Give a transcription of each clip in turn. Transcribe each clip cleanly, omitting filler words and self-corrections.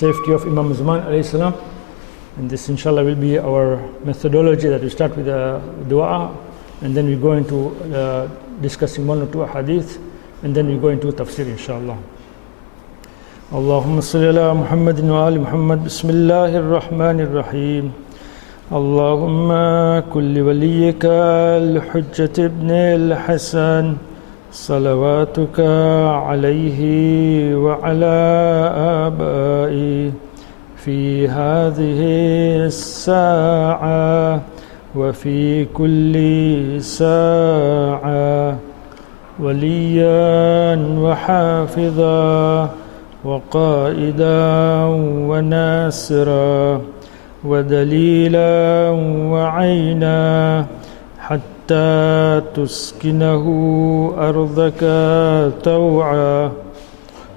safety of Imam Zaman alayhi salam. And this inshallah will be our methodology, that we start with a dua and then we go into discussing one or two hadith and then we go into tafsir inshallah. Allahumma salli ala Muhammadin wa ali Muhammad. Bismillahir Rahmanir Rahim. Allahumma kulli waliyika al-Hujjat ibn al-Hasan salawatuka alayhi wa ala abai في هذه الساعة وفي كل ساعة وليا وحافظا وقائدا وناصرا ودليلا وعينا حتى تسكنه أرضك طوعا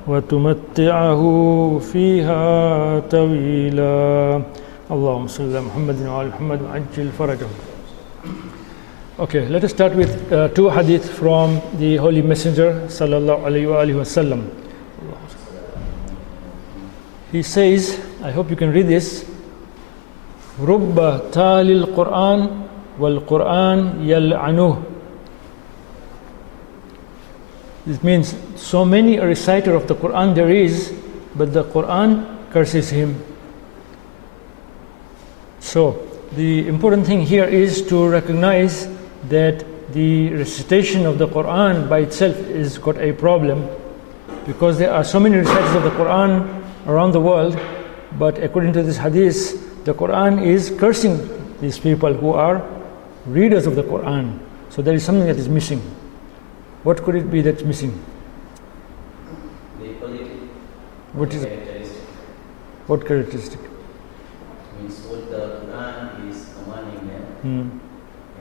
وتمتعه فيها طويلا اللهم صل على محمد وعلى محمد وعجل فرجه. Okay, let us start with two hadith from the Holy Messenger sallallahu alaihi wasallam. He says, I hope you can read this: رب تالي القرآن والقرآن يلعنه. This means so many a reciter of the Quran there is, but the Quran curses him. So the important thing here is to recognize that the recitation of the Quran by itself is got a problem, because there are so many reciters of the Quran around the world, but according to this hadith, the Quran is cursing these people who are readers of the Quran. So there is something that is missing. What could it be that's missing? The quality. What is it? What characteristic? Means what the Quran is commanding them,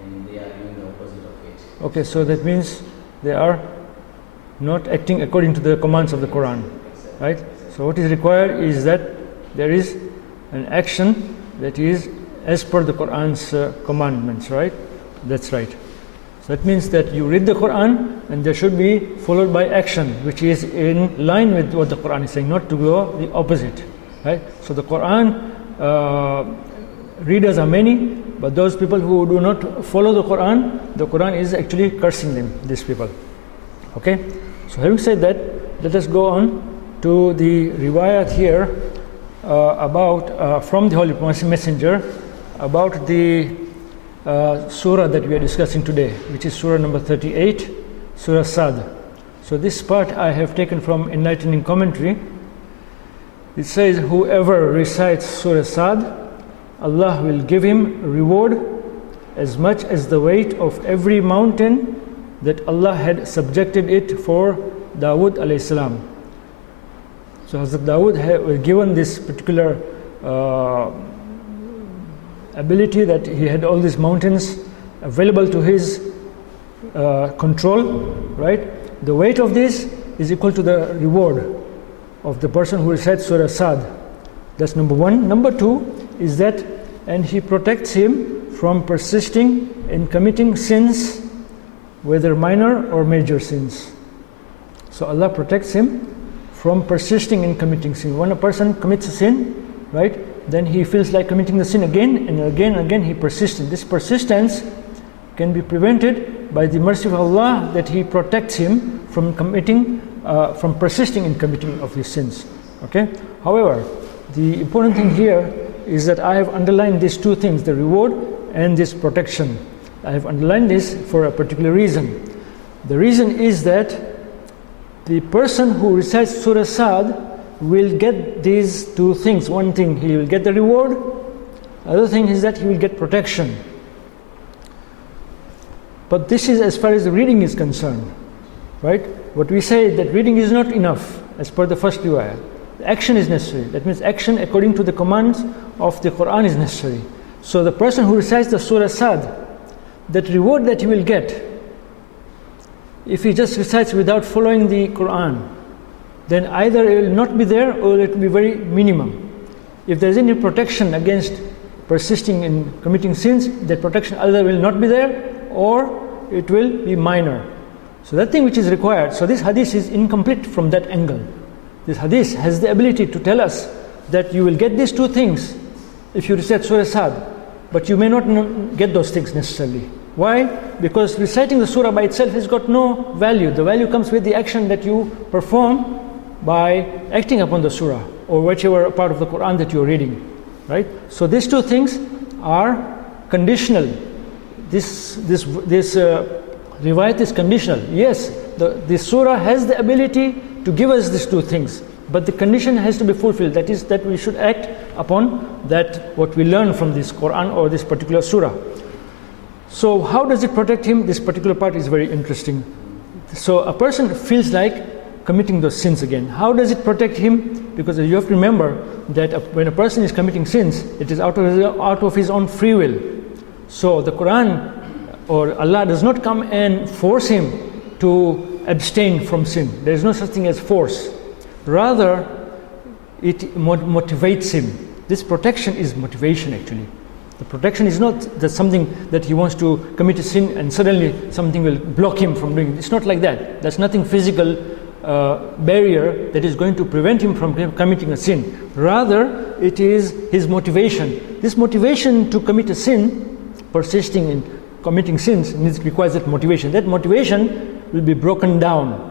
and they are doing the opposite of it. Okay, so that means they are not acting according to the commands of the Quran, right? So what is required is that there is an action that is as per the Quran's commandments, right? That's right. So that means that you read the Quran and there should be followed by action which is in line with what the Quran is saying, not to go the opposite, right? So the Quran readers are many, but those people who do not follow the Quran is actually cursing them, these people. Okay? So having said that, let us go on to the riwayat here about from the Holy Messenger about the surah that we are discussing today, which is surah number 38, Surah Saad. So this part I have taken from Enlightening Commentary. It says, whoever recites Surah Saad, Allah will give him reward as much as the weight of every mountain that Allah had subjected it for Dawood alayhi salam. So Hazrat Dawood was given this particular ability, that he had all these mountains available to his control, right? The weight of this is equal to the reward of the person who recites Surah Saad. That's number one. Number two is that, and he protects him from persisting in committing sins, whether minor or major sins. So Allah protects him from persisting in committing sin. When a person commits a sin, right, then he feels like committing the sin again and again and again, he persists. This persistence can be prevented by the mercy of Allah, that He protects him from from persisting in committing of these sins. Okay. However, the important thing here is that I have underlined these two things, the reward and this protection. I have underlined this for a particular reason. The reason is that the person who recites Surah Saad will get these two things. One thing, he will get the reward. Other thing is that he will get protection. But this is as far as the reading is concerned, right? What we say that reading is not enough, as per the first riwayah. Action is necessary. That means action according to the commands of the Quran is necessary. So the person who recites the Surah Saad, that reward that he will get, if he just recites without following the Quran, then either it will not be there or it will be very minimum. If there is any protection against persisting in committing sins, that protection either will not be there or it will be minor. So that thing which is required. So this hadith is incomplete from that angle. This hadith has the ability to tell us that you will get these two things if you recite Surah Saad, but you may not get those things necessarily. Why? Because reciting the surah by itself has got no value. The value comes with the action that you perform by acting upon the surah or whichever part of the Quran that you're reading, right? So these two things are conditional. This riwayat is conditional. Yes, the surah has the ability to give us these two things, but the condition has to be fulfilled. That is that we should act upon that what we learn from this Quran or this particular surah. So how does it protect him? This particular part is very interesting. So a person feels like committing those sins again. How does it protect him? Because you have to remember that when a person is committing sins, it is out of his own free will. So the Quran or Allah does not come and force him to abstain from sin. There is no such thing as force. Rather, it motivates him. This protection is motivation actually. The protection is not that something that he wants to commit a sin and suddenly something will block him from doing it. It's not like that. There's nothing physical barrier that is going to prevent him from committing a sin. Rather, it is his motivation. This motivation to commit a sin, persisting in committing sins, requires that motivation. That motivation will be broken down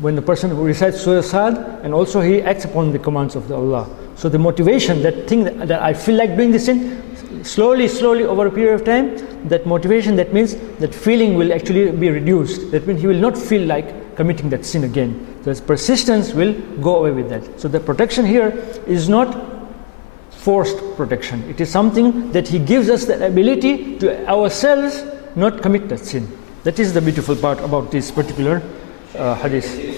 when the person who recites Surah Saad and also he acts upon the commands of Allah. So the motivation, that thing that I feel like doing this sin, slowly over a period of time, that motivation, that means that feeling will actually be reduced. That means he will not feel like committing that sin again. The persistence will go away with that. So the protection here is not forced protection. It is something that he gives us the ability to ourselves not commit that sin. That is the beautiful part about this particular hadith. There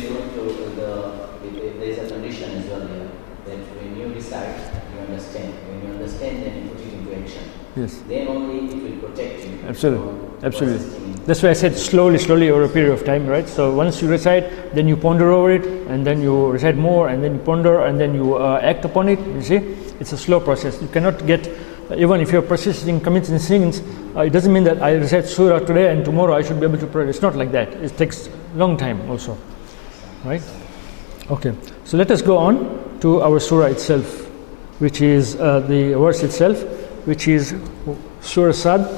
is a condition as well here that when you recite, you understand. When you understand, then you put it into action. Yes. Then only it will protect you. Absolutely. That's why I said slowly over a period of time, right? So once you recite, then you ponder over it, and then you recite more, and then you ponder, and then you act upon it. You see, it's a slow process. You cannot get, even if you're persisting, committing sins, it doesn't mean that I recite surah today and tomorrow I should be able to pray. It's not like that. It takes a long time also, right? Okay, so let us go on to our surah itself, which is the verse itself, which is Surah Saad,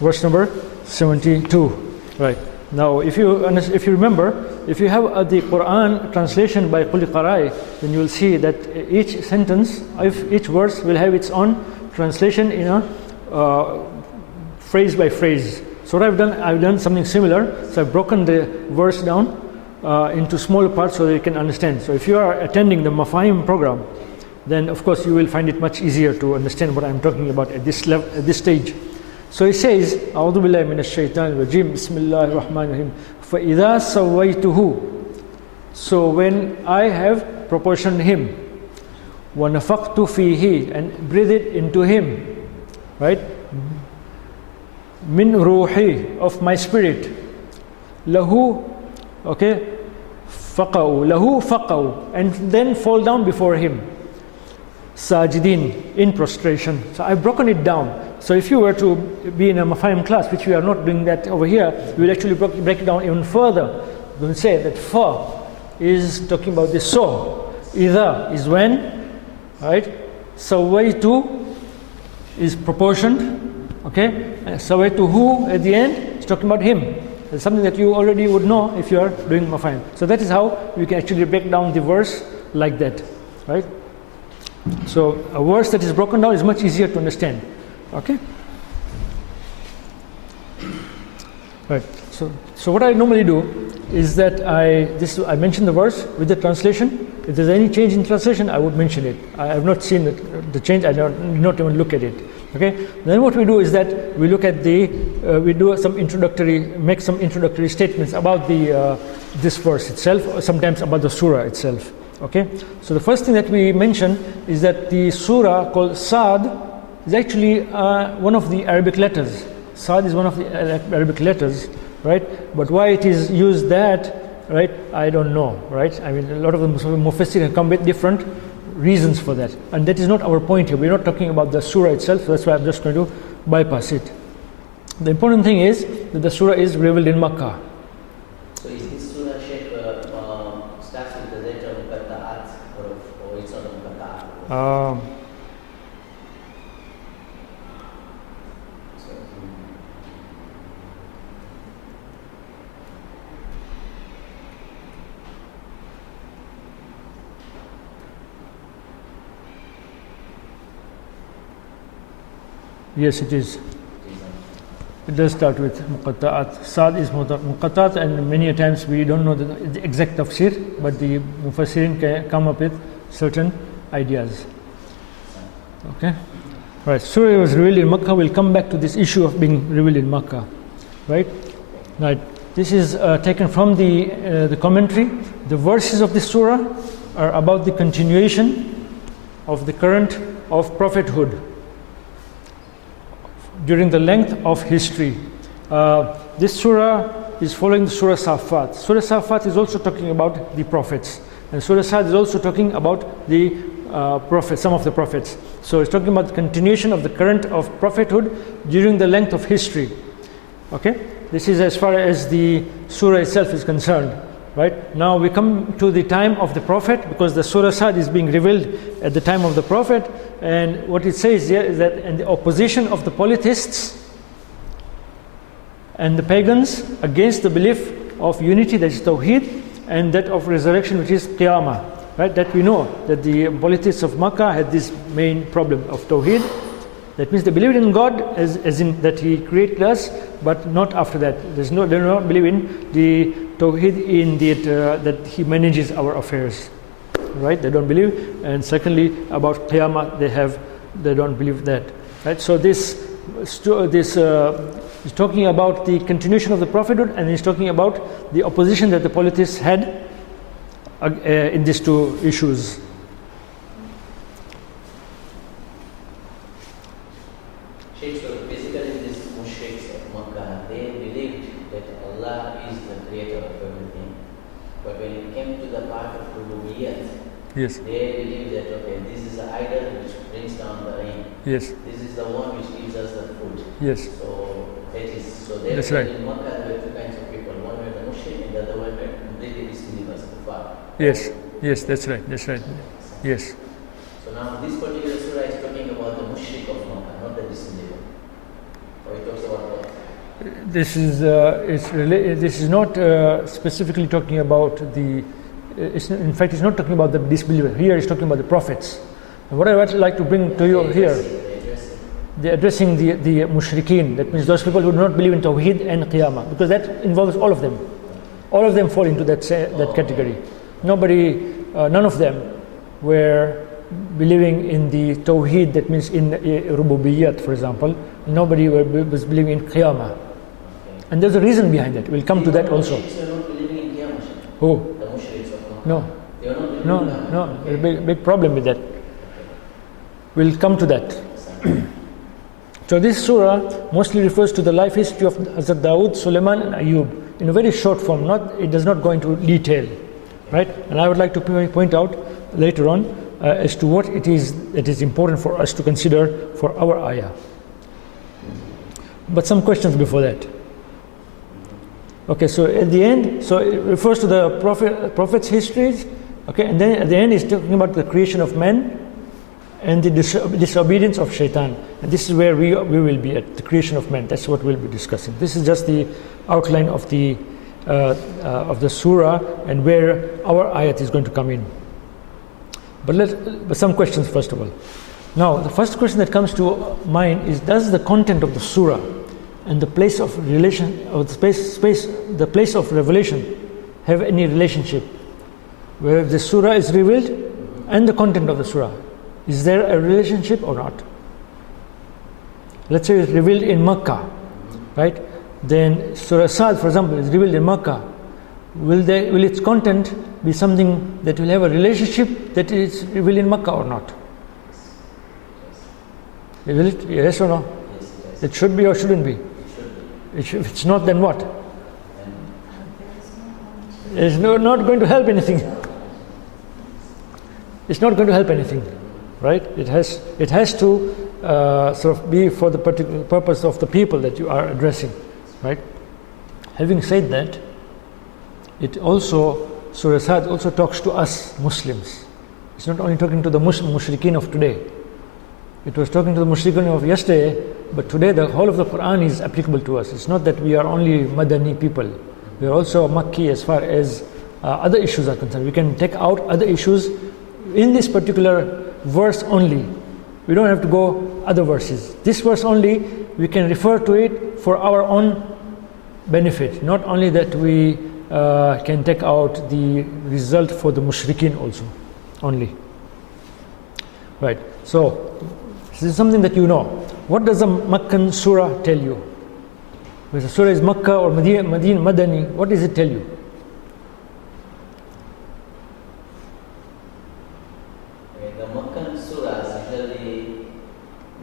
verse number 72. Right. Now, if you remember, if you have the Quran translation by Quli Qarai, then you will see that each sentence, each verse will have its own translation in a phrase by phrase. So what I've done something similar. So I've broken the verse down into smaller parts so that you can understand. So if you are attending the Mafahim program, then of course you will find it much easier to understand what I'm talking about at this level, at this stage. So he says, "A'udhu billahi minash shaitanir rajim. Bismillahir rahmanir rahim. Fa idha sawaituhu." So when I have proportioned him, wa nafaqtu fihi, and breathe it into him, right? Min ruhi, of my spirit. Lahu, okay? Faqa'u, lahu faqa'u, and then fall down before him. Sajidin, in prostration. So I've broken it down. So if you were to be in a Mafahim class, which we are not doing that over here, we will actually break it down even further. We will say that fa is talking about the so, idha is when, right? Sawaitu is proportioned, okay? Sawaituhu at the end is talking about him. It's something that you already would know if you are doing Mafahim. So that is how we can actually break down the verse like that, right? So a verse that is broken down is much easier to understand. Okay. Right. So what I normally do is that I mention the verse with the translation. If there's any change in translation, I would mention it. I have not seen the change. I did not even look at it. Okay. Then what we do is that we look at we do make some introductory statements about this verse itself, or sometimes about the surah itself. Okay. So the first thing that we mention is that the surah called Saad is actually one of the Arabic letters. Saad is one of the Arabic letters, right? But why it is used that, right, I don't know, right? I mean, a lot of the Mufassir have come with different reasons for that. And that is not our point here. We're not talking about the surah itself, so that's why I'm just going to bypass it. The important thing is that the surah is revealed in Makkah. So is this surah shape starts with the letter Muqatta'at, or it's not a Muqatta'at? Yes, it is. It does start with muqatta'at. Saad is muqatta'at, and many times we don't know the exact tafsir, but the mufassirin can come up with certain ideas. Okay? Right. Surah was revealed in Makkah. We'll come back to this issue of being revealed in Makkah. Right? Right. This is taken from the commentary. The verses of this surah are about the continuation of the current of prophethood during the length of history. This surah is following the Surah Safat. Surah Safat is also talking about the prophets, and Surah Saad is also talking about the prophets, some of the prophets. So it's talking about the continuation of the current of prophethood during the length of history. Okay, this is as far as the surah itself is concerned. Right now we come to the time of the prophet, because the Surah Saad is being revealed at the time of the prophet, and what it says here is that in the opposition of the polytheists and the pagans against the belief of unity, that is Tawheed, and that of resurrection, which is Qiyamah. Right, that we know that the polytheists of Makkah had this main problem of Tawheed. That means they believed in God as in that He created us, but not after that. They do not believe in the Tawheed in that He manages our affairs. Right? They don't believe. And secondly, about Qiyamah, they don't believe that. Right? So this is talking about the continuation of the prophethood, and it's talking about the opposition that the polytheists had in these two issues. So basically these mushriks of Makkah, they believed that Allah is the creator of everything. But when it came to the part of rububiyyat, yes, they believed that, okay, this is the idol which brings down the rain. Yes. This is the one which gives us the food. Yes. So that's right. In Makkah there were two kinds of people. One were the mushrik and the other one were completely disbelievers, kuffar. Yes. Yes, that's right. That's right. Yes. So now this particular surah is talking about the mushrik of Makkah, not the disbeliever. Or it talks about what? This is not specifically talking about the. In fact, it's not talking about the disbeliever. Here, it's talking about the prophets. And what I would like to bring to you here, they're addressing the mushrikeen. That means those people who do not believe in Tawheed and Qiyamah, because that involves all of them. All of them fall into that category. None of them were believing in the Tawheed. That means in Rububiyyat, for example. Nobody was believing in Qiyamah. And there's a reason behind that. We'll come to that also. Who? The mushriks of Makkah. No. They are not believing in Qiyamah. No. There's a big problem with that. We'll come to that. So this surah mostly refers to the life history of Hazrat Dawood, Sulaiman and Ayub in a very short form. It does not go into detail. Right? And I would like to point out later on as to what it is that is important for us to consider for our ayah. But some questions before that. Okay, so at the end, so it refers to the prophet's histories. Okay, and then at the end, it's talking about the creation of man and the disobedience of shaitan. And this is where we will be at, the creation of man. That's what we'll be discussing. This is just the outline of the surah and where our ayat is going to come in. But some questions first of all. Now, the first question that comes to mind is: does the content of the surah and the place of relation, or the place of revelation, have any relationship? Where the surah is revealed and the content of the surah, is there a relationship or not? Let's say it's revealed in Makkah, right? Then Surah Saad, for example, is revealed in Makkah. Will its content be something that will have a relationship that is revealed in Makkah or not? Will it? Yes or no? Yes, it does. It should be or shouldn't be? It should be. If it's not, then what? It's not going to help anything. It's not going to help anything, right? It has to sort of be for the particular purpose of the people that you are addressing, right? Having said that, Surah Saad also talks to us Muslims, It's not only talking to the mushrikeen of today. It was talking to the mushrikeen of yesterday, but today the whole of the Quran is applicable to us. It's not that we are only Madani people. We are also Makki as far as other issues are concerned. We can take out other issues in this particular verse only. We don't have to go other verses. This verse only, we can refer to it for our own benefit. Not only that we can take out the result for the mushrikeen also, only. Right, so this is something that you know. What does the Makkan Surah tell you? Whether the Surah is Makkah or Madani, what does it tell you? The Makkan Surahs usually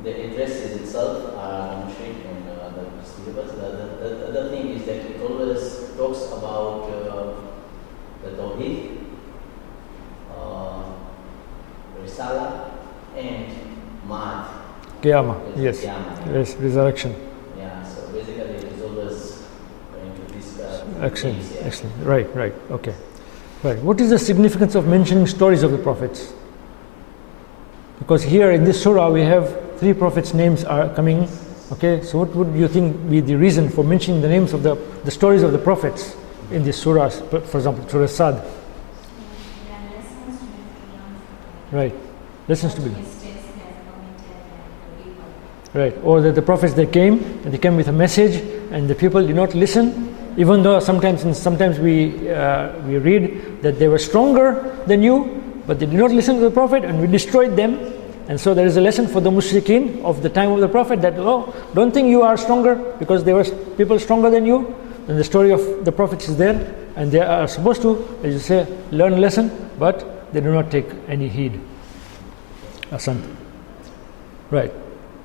the addresses itself are mushrik and other disbelievers. The other thing is that it always talks about the Tawheed, Risala, and Ma'ad. Qiyamah, yes. Qiyamah. Yes, resurrection. Yeah, so basically it is always going to this. Excellent, things, yeah. excellent. Right, okay. Right. What is the significance of mentioning stories of the prophets? Because here in this surah we have 3 prophets' names are coming. Okay, so what would you think be the reason for mentioning the names of the stories of the prophets in this surah? For example, Surah Saad. Right. Lessons to be learned. Right, or that the prophets they came with a message and the people did not listen, even though sometimes we read that they were stronger than you, but they did not listen to the prophet and we destroyed them. And so there is a lesson for the mushrikeen of the time of the prophet that, don't think you are stronger because there were people stronger than you. And the story of the prophets is there, and they are supposed to, as you say, learn a lesson, but they do not take any heed. Asant. Right.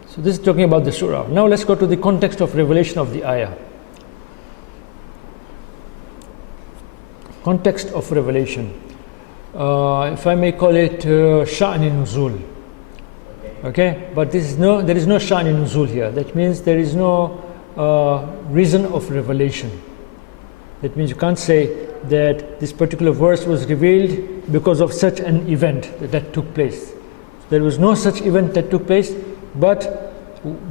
So this is talking about the surah. Now let's go to the context of revelation of the ayah. Context of revelation. If I may call it Sha'ni Nuzul. Okay, but there is no Sha'ni Nuzul here. That means there is no reason of revelation. That means you can't say that this particular verse was revealed because of such an event that took place. There was no such event that took place, but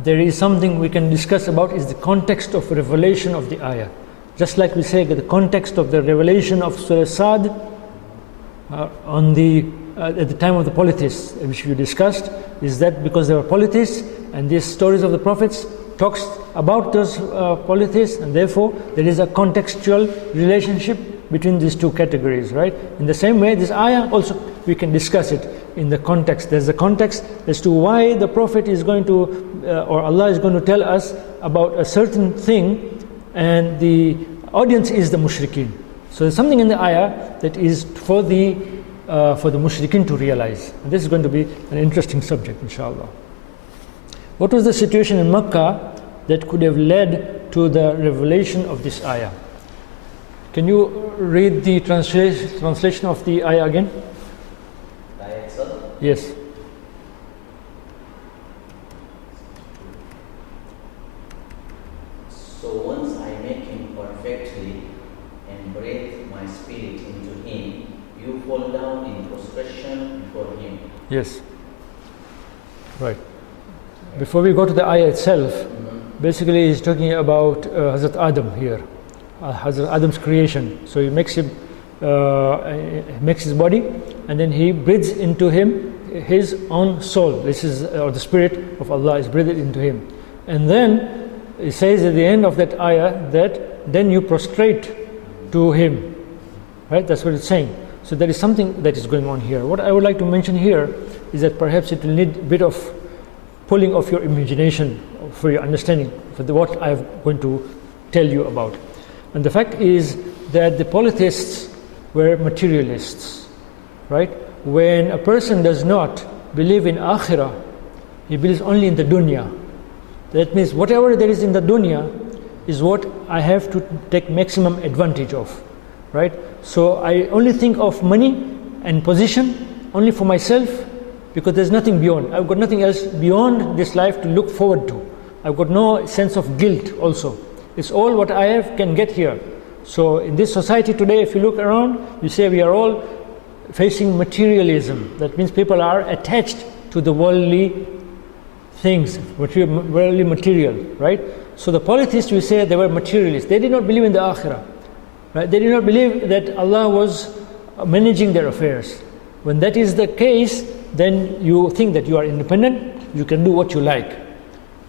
there is something we can discuss about is the context of revelation of the ayah. Just like we say that the context of the revelation of Surah Saad at the time of the polytheists, which we discussed, is that because there were polytheists and these stories of the prophets talks about those polytheists, and therefore there is a contextual relationship between these two categories, right? In the same way, this ayah also we can discuss it in the context. There's a context as to why the prophet is going to, or Allah is going to tell us about a certain thing, and the audience is the mushrikeen. So there's something in the ayah that is for the mushrikeen to realize. And this is going to be an interesting subject, inshallah. What was the situation in Makkah that could have led to the revelation of this ayah? Can you read the translation of the ayah again? The ayah itself? Yes. So once I make him perfectly and breathe my spirit into him, you fall down in prostration before him. Yes. Right. Before we go to the ayah itself, basically he's talking about Hazrat Adam here, Hazrat Adam's creation. So he makes him, makes his body, and then he breathes into him his own soul. This is, or the spirit of Allah is breathed into him. And then he says at the end of that ayah that then you prostrate to him. Right? That's what it's saying. So there is something that is going on here. What I would like to mention here is that perhaps it will need a bit of pulling of your imagination for your understanding for what I'm going to tell you about. And the fact is that the polytheists were materialists, right? When a person does not believe in akhirah, he believes only in the dunya. That means whatever there is in the dunya is what I have to take maximum advantage of, right? So I only think of money and position only for myself, because there's nothing beyond. I've got nothing else beyond this life to look forward to. I've got no sense of guilt also. It's all what I can get here. So in this society today, if you look around, you say we are all facing materialism. That means people are attached to the worldly things, worldly material, right? So the polytheists, we say they were materialists. They did not believe in the akhirah, right? They did not believe that Allah was managing their affairs. When that is the case, then you think that you are independent, you can do what you like,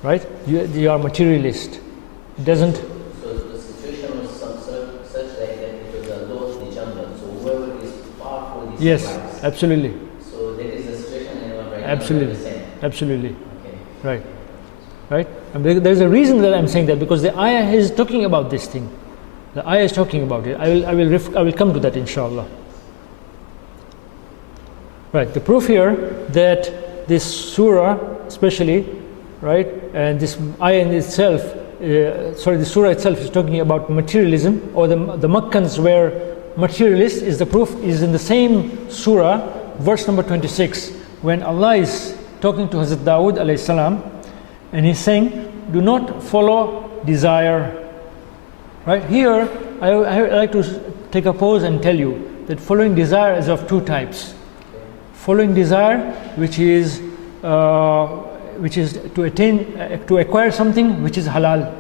right? You are materialist. It doesn't. So the situation was such like that it was a law of the jungle. So whoever is powerful is Yes, survives. absolutely. So that is the situation right Absolutely. now. Absolutely. Okay. Right. Right? And there's a reason that I'm saying that, because the ayah is talking about this thing. The ayah is talking about it. I will come to that inshallah. Right. The proof here that this surah, especially, right, and this ayah in itself, the surah itself is talking about materialism, or the Makkans were materialists, is the proof is in the same surah, verse number 26, when Allah is talking to Hazrat Dawood alayhi salam, and he's saying, do not follow desire. Right here, I like to take a pause and tell you that following desire is of two types. Following desire, which is to acquire something which is halal,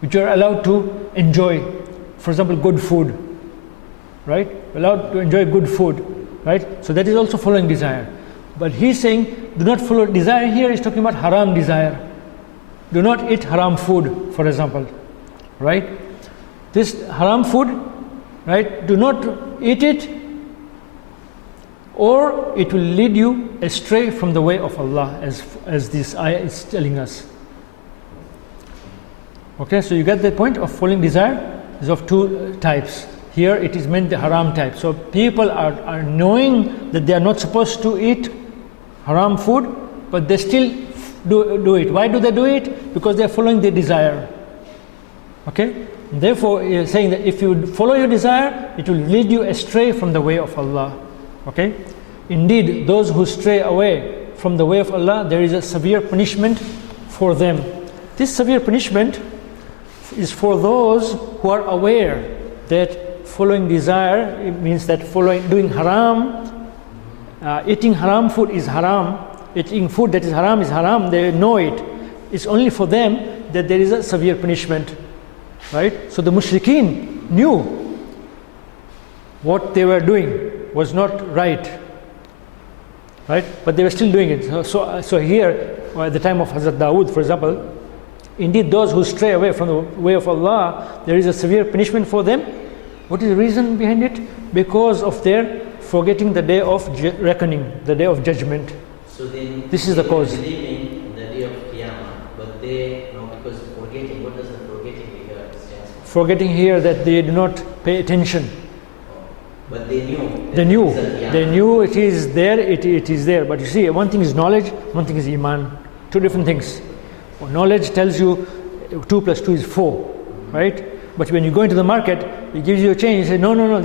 which you are allowed to enjoy. For example, good food, right? Allowed to enjoy good food, right? So that is also following desire. But he's saying, do not follow desire. Here he's talking about haram desire. Do not eat haram food, for example, right? This haram food, right? Do not eat it, or it will lead you astray from the way of Allah, as this ayah is telling us. Okay, so you get the point of following desire is of two types. Here it is meant the haram type. So people are knowing that they are not supposed to eat haram food, but they still do it. Why do they do it? Because they are following their desire. Okay? Therefore, he is saying that if you follow your desire, it will lead you astray from the way of Allah. Okay? Indeed, those who stray away from the way of Allah, there is a severe punishment for them. This severe punishment is for those who are aware that following desire, it means that doing haram, eating haram food is haram, eating food that is haram, they know it. It's only for them that there is a severe punishment. Right? So the mushrikeen knew what they were doing was not right. Right? But they were still doing it. So here, at the time of Hazrat Dawood, for example, indeed those who stray away from the way of Allah, there is a severe punishment for them. What is the reason behind it? Because of their forgetting the day of reckoning, the day of judgment. So then this is the cause. Believing in the day of Qiyamah, but they know, because forgetting. What does the forgetting here stand for? Forgetting here that they do not pay attention. But they knew. They knew it is there. It is there. But you see, one thing is knowledge, one thing is iman. Two different things. Knowledge tells you 2 + 2 is 4, right? But when you go into the market, it gives you a change. You say, no.